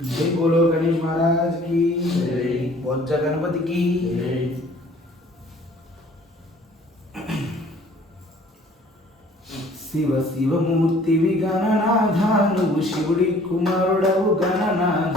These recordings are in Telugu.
जय बोलो गणेश महाराज की बोचा गणपति శివ శివమూర్తి గణనాథ నువ్వు శివుడి కుమారుడవు గణనాథ.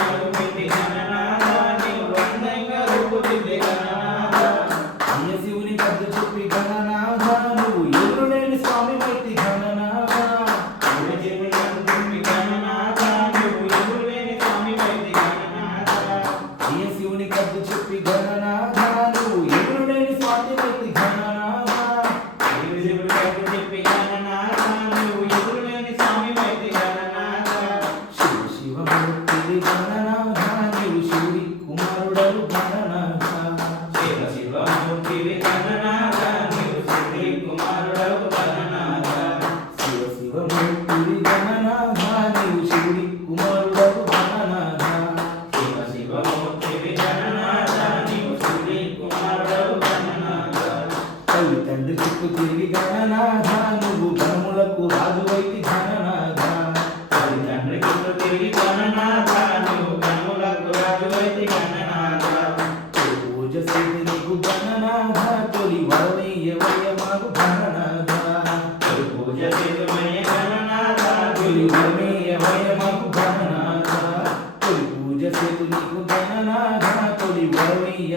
Thank you. శివుడి గమనాథ నీవు శివుడి కుమారుడవు గమనాథ శివ శివ మూర్తివి గమనాథ నీవు శివుడి కుమారుడవు గమనాథ తల్లి తండ్రి చిక్కు తిరిగి గమనాథ నువ్వు గణములకు రాజు వైపు గమనాథ తల్లి తండ్రి చిక్కు తిరిగి గమనాథ నువ్వు గణములకు రాజు వైపు గమనాథ పూజ నీకు గమనాథ నిజమేయ వయమకు గణనాథ తొలి పూజ చేతు నీకు గణనాథ తొలి వరమేయ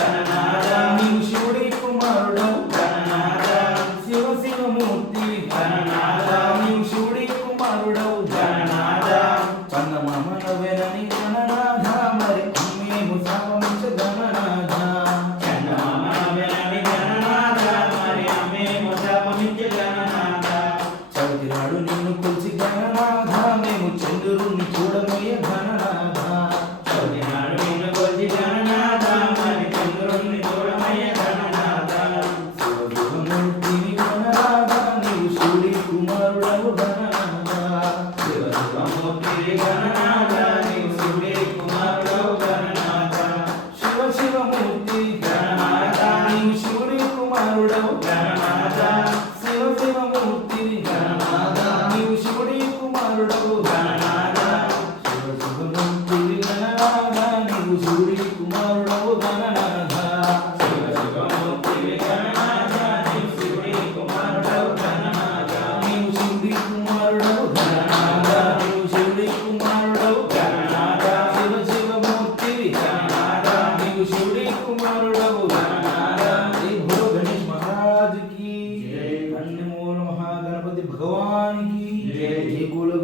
भगवान की जय जय बोलो